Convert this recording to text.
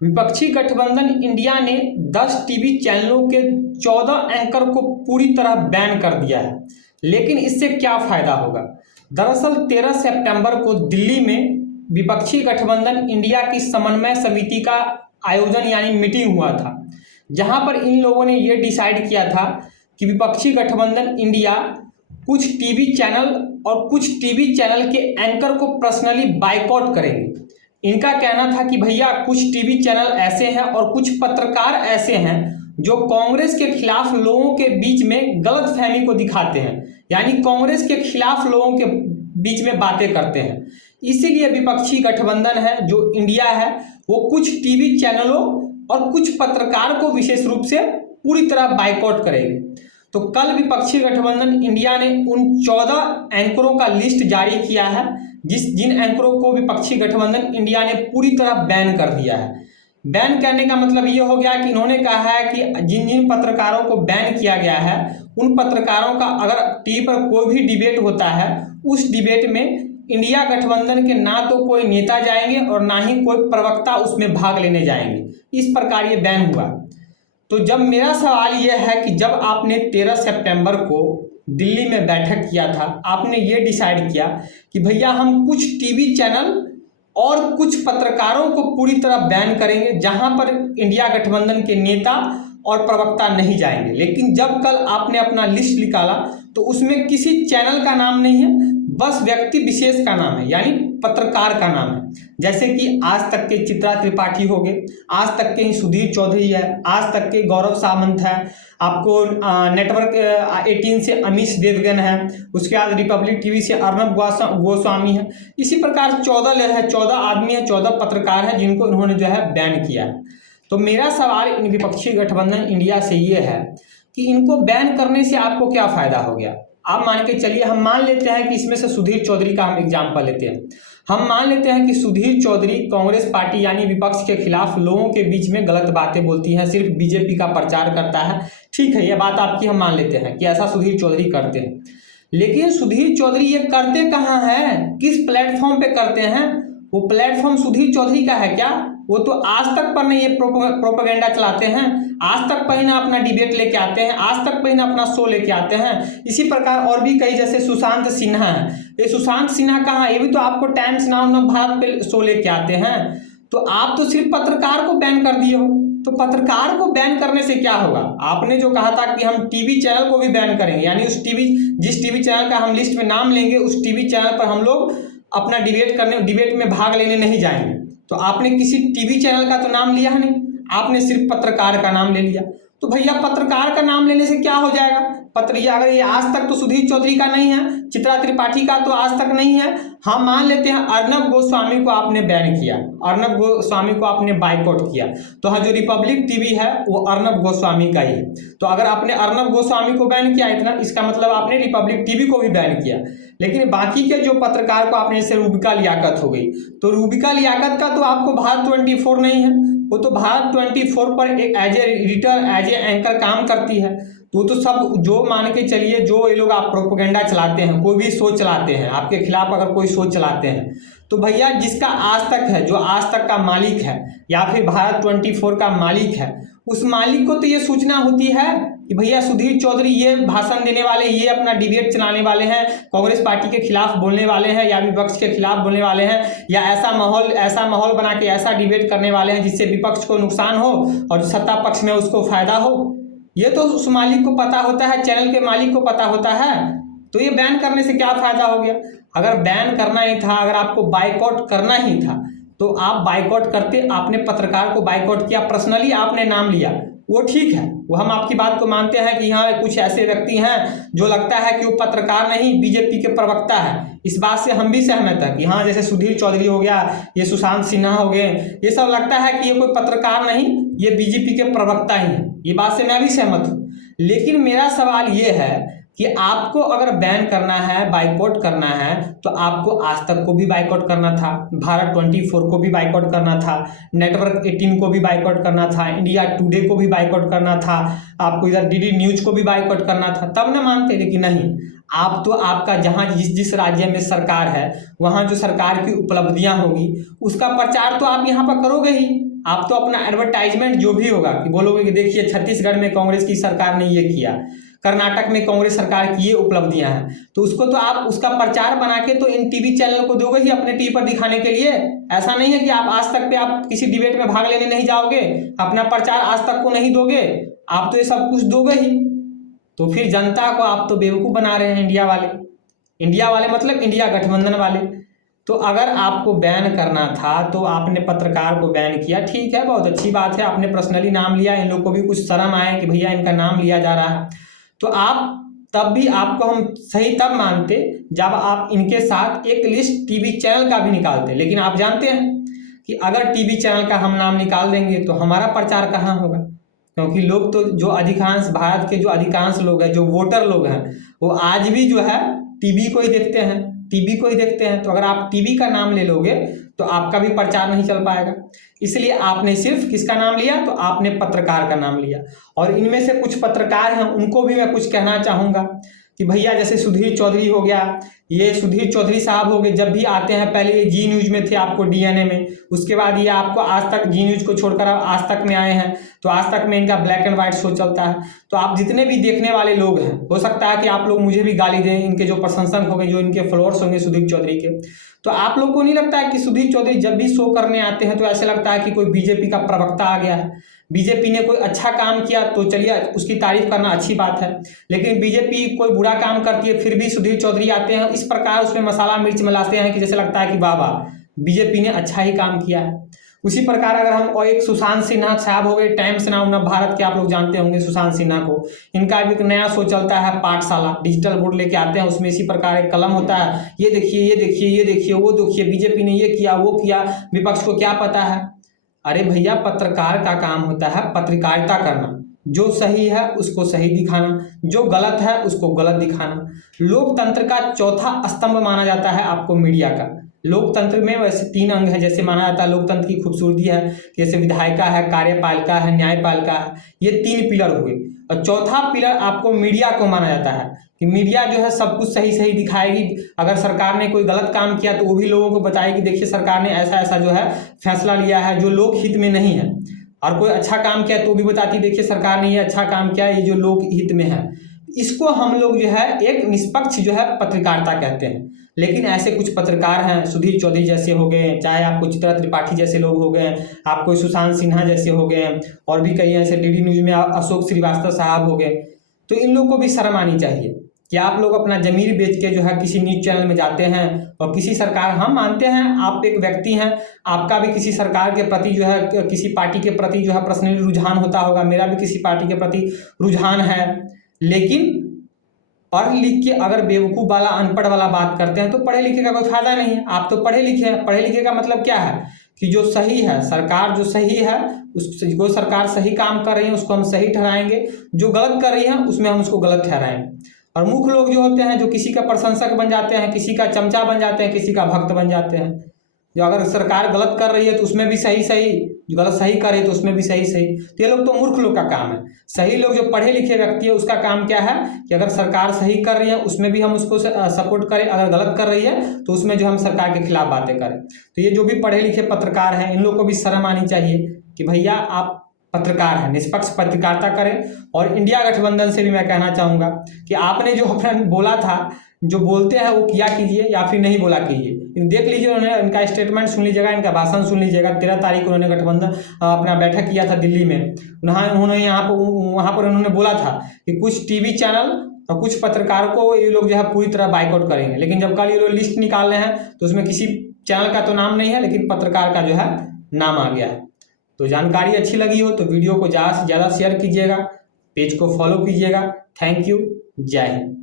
विपक्षी गठबंधन इंडिया ने 10 टीवी चैनलों के 14 एंकर को पूरी तरह बैन कर दिया है। लेकिन इससे क्या फायदा होगा? दरअसल 13 सितंबर को दिल्ली में विपक्षी गठबंधन इंडिया की समन्वय समिति का आयोजन यानी मीटिंग हुआ था, जहां पर इन लोगों ने ये डिसाइड किया था कि विपक्षी गठबंधन इंडिया कुछ टीवी चैनल और कुछ टीवी चैनल के एंकर को पर्सनली बाइकआउट करेंगे। इनका कहना था कि भैया कुछ टीवी चैनल ऐसे हैं और कुछ पत्रकार ऐसे हैं जो कांग्रेस के खिलाफ लोगों के बीच में गलतफहमी को दिखाते हैं, यानी कांग्रेस के खिलाफ लोगों के बीच में बातें करते हैं। इसीलिए विपक्षी गठबंधन है जो इंडिया है वो कुछ टीवी चैनलों और कुछ पत्रकार को विशेष रूप से पूरी तरह बाइकआउट करेगी। तो कल विपक्षी गठबंधन इंडिया ने उन 14 एंकरों का लिस्ट जारी किया है जिन एंकरों को विपक्षी गठबंधन इंडिया ने पूरी तरह बैन कर दिया है। बैन करने का मतलब ये हो गया कि इन्होंने कहा है कि जिन जिन पत्रकारों को बैन किया गया है उन पत्रकारों का अगर टीवी पर कोई भी डिबेट होता है उस डिबेट में इंडिया गठबंधन के ना तो कोई नेता जाएंगे और ना ही कोई प्रवक्ता उसमें भाग लेने जाएंगे। इस प्रकार ये बैन हुआ। तो जब मेरा सवाल यह है कि जब आपने 13 सितंबर को दिल्ली में बैठक किया था, आपने ये डिसाइड किया कि भैया हम कुछ टीवी चैनल और कुछ पत्रकारों को पूरी तरह बैन करेंगे जहां पर इंडिया गठबंधन के नेता और प्रवक्ता नहीं जाएंगे। लेकिन जब कल आपने अपना लिस्ट निकाला तो उसमें किसी चैनल का नाम नहीं है, बस व्यक्ति विशेष का नाम है, यानी पत्रकार का नाम है। जैसे कि आज तक के चित्रा त्रिपाठी हो गए, आज तक के सुधीर चौधरी है, आज तक के गौरव सामंत है, आपको नेटवर्क 18 से अमीश देवगन है, उसके बाद रिपब्लिक टीवी से अर्नब गोस्वामी है। इसी प्रकार 14 आदमी है, 14 पत्रकार है जिनको इन्होंने जो है बैन किया है। तो मेरा सवाल इन विपक्षी गठबंधन इंडिया से ये है कि इनको बैन करने से आपको क्या फायदा हो गया? आप मान के चलिए, हम मान लेते हैं कि इसमें से सुधीर चौधरी का हम एग्जाम्पल लेते हैं। हम मान लेते हैं कि सुधीर चौधरी कांग्रेस पार्टी यानी विपक्ष के खिलाफ लोगों के बीच में गलत बातें बोलती हैं, सिर्फ बीजेपी का प्रचार करता है। ठीक है, यह बात आपकी हम मान लेते हैं कि ऐसा सुधीर चौधरी करते हैं। लेकिन सुधीर चौधरी ये करते कहाँ हैं, किस प्लेटफॉर्म पे करते हैं? वो प्लेटफॉर्म सुधीर चौधरी का है क्या? वो तो आज तक पर नहीं ये प्रोपेगेंडा चलाते हैं, आज तक पर ही ना अपना डिबेट लेके आते हैं, आज तक पर ही ना अपना शो लेके आते हैं। इसी प्रकार और भी कई, जैसे सुशांत सिन्हा है, ये सुशांत सिन्हा कहाँ, ये भी तो आपको टाइम्स नाउ नव भारत पे शो लेके आते हैं। तो आप तो सिर्फ पत्रकार को बैन कर दिए हो। तो पत्रकार को बैन करने से क्या होगा? आपने जो कहा था कि हम टीवी चैनल को भी बैन करेंगे, यानी उस जिस टीवी चैनल का हम लिस्ट में नाम लेंगे उस टीवी चैनल पर हम लोग अपना डिबेट में भाग लेने नहीं जाएंगे। तो आपने किसी टीवी चैनल का तो नाम लिया है नहीं, आपने सिर्फ पत्रकार का नाम ले लिया। तो भैया पत्रकार का नाम लेने से क्या हो जाएगा? अगर ये आज तक तो सुधीर चौधरी का नहीं है, चित्रा त्रिपाठी का तो आज तक नहीं है, हम मान लेते हैं अर्नब गोस्वामी को आपने बैन किया, अर्नब गोस्वामी को आपने बाइकआउट किया, तो हाँ जो रिपब्लिक टीवी है वो अर्नब गोस्वामी का ही है। तो अगर आपने अर्नब गोस्वामी को बैन किया इतना, इसका मतलब आपने रिपब्लिक टीवी को भी बैन किया। लेकिन बाकी के जो पत्रकार को आपने, जैसे रूबिका लियाकत हो गई, तो रूबिका लियाकत का तो आपको भारत 24 नहीं है, वो तो भारत 24 पर as a editor as a anchor काम करती है। तो सब जो मान के चलिए, जो ये लोग आप प्रोपेगेंडा चलाते हैं, कोई भी शो चलाते हैं आपके खिलाफ, अगर कोई शो चलाते हैं तो भैया जिसका आज तक है, जो आज तक का मालिक है या फिर भारत 24 का मालिक है, उस मालिक को तो ये सूचना होती है कि भैया सुधीर चौधरी ये भाषण देने वाले, ये अपना डिबेट चलाने वाले हैं, कांग्रेस पार्टी के खिलाफ बोलने वाले हैं या विपक्ष के खिलाफ बोलने वाले हैं, या ऐसा माहौल बना के ऐसा डिबेट करने वाले हैं जिससे विपक्ष को नुकसान हो और सत्ता पक्ष में उसको फायदा हो। ये तो उस मालिक को पता होता है, चैनल के मालिक को पता होता है। तो ये बैन करने से क्या फायदा हो गया? अगर बैन करना ही था, अगर आपको बाइकआउट करना ही था तो आप बाइकआउट करते, आपने पत्रकार को बाइकआउट किया, पर्सनली आपने नाम लिया, वो ठीक है, वो हम आपकी बात को मानते हैं कि यहाँ कुछ ऐसे व्यक्ति हैं जो लगता है कि वो पत्रकार नहीं बीजेपी के प्रवक्ता है। इस बात से हम भी सहमत हैं कि हाँ, जैसे सुधीर चौधरी हो गया, ये सुशांत सिन्हा हो गए, ये सब लगता है कि ये कोई पत्रकार नहीं, ये बीजेपी के प्रवक्ता ही है। ये बात से मैं भी सहमत हूँ। लेकिन मेरा सवाल ये है कि आपको अगर बैन करना है, बाइकआउट करना है, तो आपको आज तक को भी बाइकआउट करना था, भारत 24 को भी बाइकआउट करना था, नेटवर्क 18 को भी बाइकआउट करना था, इंडिया टुडे को भी बाइकआउट करना था, आपको इधर डीडी न्यूज को भी बाइकआउट करना था, तब ना मानते। लेकिन नहीं, आप तो आपका जहाँ जिस राज्य में सरकार है वहाँ जो सरकार की उपलब्धियाँ होगी उसका प्रचार तो आप यहाँ पर करोगे ही। आप तो अपना एडवर्टाइजमेंट जो भी होगा कि बोलोगे कि देखिए छत्तीसगढ़ में कांग्रेस की सरकार ने ये किया, कर्नाटक में कांग्रेस सरकार की ये उपलब्धियां हैं, तो उसको तो आप उसका प्रचार बना के तो इन टीवी चैनल को दोगे ही अपने टीवी पर दिखाने के लिए। ऐसा नहीं है कि आप आज तक पे आप किसी डिबेट में भाग लेने नहीं जाओगे, अपना प्रचार आज तक को नहीं दोगे, आप तो ये सब कुछ दोगे ही। तो फिर जनता को आप तो बेवकूफ़ बना रहे हैं इंडिया वाले। इंडिया वाले मतलब इंडिया गठबंधन वाले। तो अगर आपको बैन करना था तो आपने पत्रकार को बैन किया, ठीक है, बहुत अच्छी बात है, आपने पर्सनली नाम लिया, इन लोग को भी कुछ शर्म आए कि भैया इनका नाम लिया जा रहा है। तो आप तब भी आपको हम सही तब मानते जब आप इनके साथ एक लिस्ट टीवी चैनल का भी निकालते। लेकिन आप जानते हैं कि अगर टीवी चैनल का हम नाम निकाल देंगे तो हमारा प्रचार कहाँ होगा, क्योंकि लोग तो जो अधिकांश भारत के जो अधिकांश लोग हैं, जो वोटर लोग हैं, वो आज भी जो है टीवी को ही देखते हैं, टीवी को ही देखते हैं। तो अगर आप टीवी का नाम ले लोगे तो आपका भी प्रचार नहीं चल पाएगा। इसलिए आपने सिर्फ किसका नाम लिया, तो आपने पत्रकार का नाम लिया। और इनमें से कुछ पत्रकार हैं उनको भी मैं कुछ कहना चाहूँगा कि भैया जैसे सुधीर चौधरी हो गया, ये सुधीर चौधरी साहब हो गए, जब भी आते हैं पहले ये जी न्यूज़ में थे, आपको डीएनए में, उसके बाद ये आपको आज तक जी न्यूज़ को छोड़कर आज तक में आए हैं, तो आज तक में इनका ब्लैक एंड व्हाइट शो चलता है। तो आप जितने भी देखने वाले लोग हैं, हो सकता है कि आप लोग मुझे भी गाली दें, इनके जो प्रशंसक होंगे, जो इनके फॉलोअर्स होंगे सुधीर चौधरी के, तो आप लोग को नहीं लगता है कि सुधीर चौधरी जब भी शो करने आते हैं तो ऐसे लगता है कि कोई बीजेपी का प्रवक्ता आ गया है, बीजेपी ने कोई अच्छा काम किया तो चलिए उसकी तारीफ करना अच्छी बात है, लेकिन बीजेपी कोई बुरा काम करती है फिर भी सुधीर चौधरी आते हैं, इस प्रकार उसमें मसाला मिर्च मिलाते हैं कि जैसे लगता है कि वाह वाह बीजेपी ने अच्छा ही काम किया है। उसी प्रकार अगर हम और एक सुशांत सिन्हा साहब हो गए, टाइम्स नाउ नव भारत के, आप लोग जानते होंगे सुशांत सिन्हा को, इनका भी एक नया शो चलता है पाठशाला, डिजिटल बोर्ड लेके आते हैं, उसमें इसी प्रकार एक कलम होता है, ये देखिए ये देखिए ये देखिए वो देखिए, बीजेपी ने ये किया वो किया, विपक्ष को क्या पता है। अरे भैया पत्रकार का काम होता है पत्रकारिता करना, जो सही है उसको सही दिखाना, जो गलत है उसको गलत दिखाना। लोकतंत्र का चौथा स्तंभ माना जाता है आपको मीडिया का। लोकतंत्र में वैसे 3 अंग है, जैसे माना जाता है लोकतंत्र की खूबसूरती है कि जैसे विधायिका है, कार्यपालिका है, न्यायपालिका है, ये 3 पिलर हुए। और चौथा पिलर आपको मीडिया को माना जाता है कि मीडिया जो है सब कुछ सही सही दिखाएगी। अगर सरकार ने कोई गलत काम किया तो वो भी लोगों को बताएगी देखिए सरकार ने ऐसा ऐसा जो है फैसला लिया है जो लोक हित में नहीं है, और कोई अच्छा काम किया तो भी बताती देखिए सरकार ने ये अच्छा काम किया, ये जो लोक हित में है। इसको हम लोग जो है एक निष्पक्ष जो है पत्रकारिता कहते हैं। लेकिन ऐसे कुछ पत्रकार हैं, सुधीर चौधरी जैसे हो गए, चाहे आपको चित्रा त्रिपाठी जैसे लोग हो गए, आपको सुशांत सिन्हा जैसे हो गए, और भी कई ऐसे डीडी न्यूज़ में अशोक श्रीवास्तव साहब हो गए। तो इन लोगों को भी शर्म आनी चाहिए कि आप लोग अपना जमीर बेच के जो है किसी न्यूज़ चैनल में जाते हैं और किसी सरकार, हम मानते हैं आप एक व्यक्ति हैं, आपका भी किसी सरकार के प्रति जो है, किसी पार्टी के प्रति जो है पर्सनली रुझान होता होगा, मेरा भी किसी पार्टी के प्रति रुझान है, लेकिन पढ़ लिख के अगर बेवकूफ़ वाला अनपढ़ वाला बात करते हैं तो पढ़े लिखे का कोई फायदा नहीं है। आप तो पढ़े लिखे हैं, पढ़े लिखे का मतलब क्या है कि जो सही है, सरकार जो सही है उसको, सरकार सही काम कर रही है उसको हम सही ठहराएंगे, जो गलत कर रही है उसमें हम उसको गलत ठहराएंगे। और मूर्ख लोग जो होते हैं, जो किसी का प्रशंसक बन जाते हैं, किसी का चमचा बन जाते हैं, किसी का भक्त बन जाते हैं। जो अगर सरकार गलत कर रही है तो उसमें भी सही सही, जो गलत सही करे तो उसमें भी सही सही। तो ये लोग तो मूर्ख लोग का काम है। सही लोग जो पढ़े लिखे व्यक्ति है उसका काम क्या है कि अगर सरकार सही कर रही है उसमें भी हम उसको सपोर्ट करें, अगर गलत कर रही है तो उसमें जो हम सरकार के खिलाफ बातें करें। तो ये जो भी पढ़े लिखे पत्रकार हैं इन लोग को भी शर्म आनी चाहिए कि भैया आप पत्रकार हैं, निष्पक्ष पत्रकारिता करें। और इंडिया गठबंधन से भी मैं कहना चाहूँगा कि आपने जो अपना बोला था, जो बोलते हैं वो किया कीजिए या फिर नहीं बोला कीजिए। देख लीजिए, उन्होंने इनका स्टेटमेंट सुन लीजिएगा, इनका भाषण सुन लीजिएगा। 13 तारीख को उन्होंने गठबंधन अपना बैठक किया था दिल्ली में। उन्होंने वहाँ पर उन्होंने बोला था कि कुछ टीवी चैनल और कुछ पत्रकारों को ये लोग जो है पूरी तरह बाइकआउट करेंगे। लेकिन जब कल ये लोग लिस्ट निकाल रहे हैं तो उसमें किसी चैनल का तो नाम नहीं है, लेकिन पत्रकार का जो है नाम आ गया है। तो जानकारी अच्छी लगी हो तो वीडियो को ज़्यादा से ज़्यादा शेयर कीजिएगा, पेज को फॉलो कीजिएगा। थैंक यू, जय हिंद।